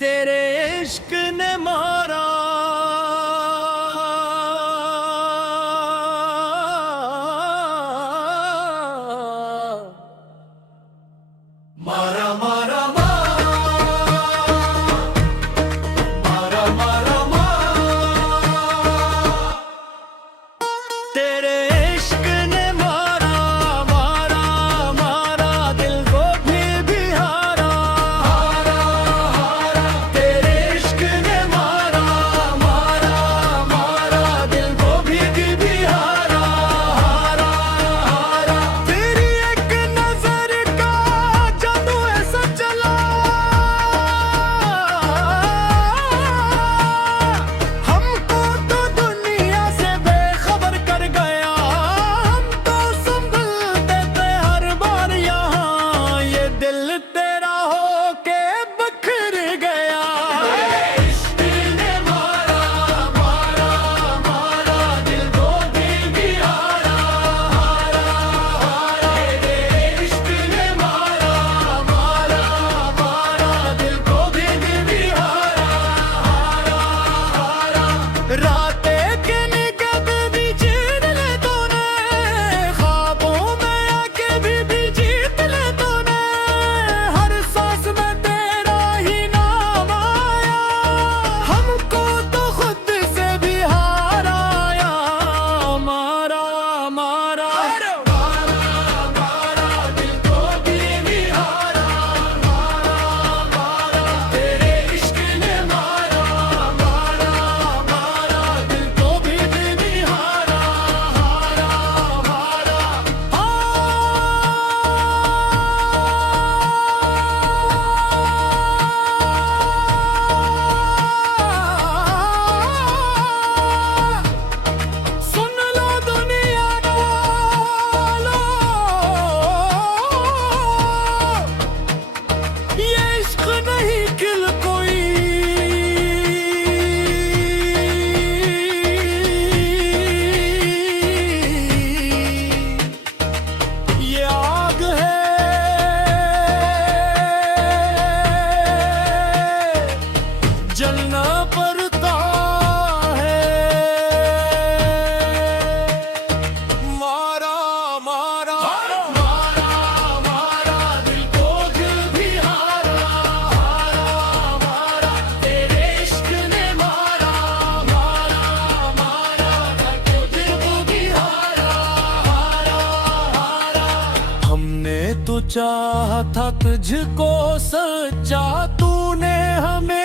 तेरे इश्क ने मारा मारा मारा मारा मारा तेरे इश्क ने मारा मारा मारा दिल को भी हारा हारा हारा तेरे इश्क ने मारा मारा मारा दिल को भी हारा हारा हारा तेरी एक नजर का जादू ऐसा चला हमको तो दुनिया से बेखबर कर गया। हम तो संभलते थे हर बार यहाँ ये दिल तेरा होके बिखर गया। इश्क ने मारा मारा मारा दिल को भी हारा हारा हारा तेरे इश्क ने मारा मारा मारा दिल को भी हारा हारा हारा रातें के निकट भी छीन ले तूने ख्वाबों में आके भी जीत ले तूने हर सांस में तेरा ही नाम आया हमको तो खुद से भी हाराया मारा मारा मारा मारा दिल को भी हारा मारा मारा तेरे इश्क ने मारा मारा मारा दिल को भी हारा हारा हारा सुन लो दुनिया वालों ये इश्क नहीं किल कोई ये आग है जलना पड़ता है मारा मारा मारा मारा दिल को भी हारा हारा मारा तेरे इश्क ने मारा मारा मारा दिल को भी हारा हारा हारा हमने तो चाहा था तुझको सच्चा तूने हमें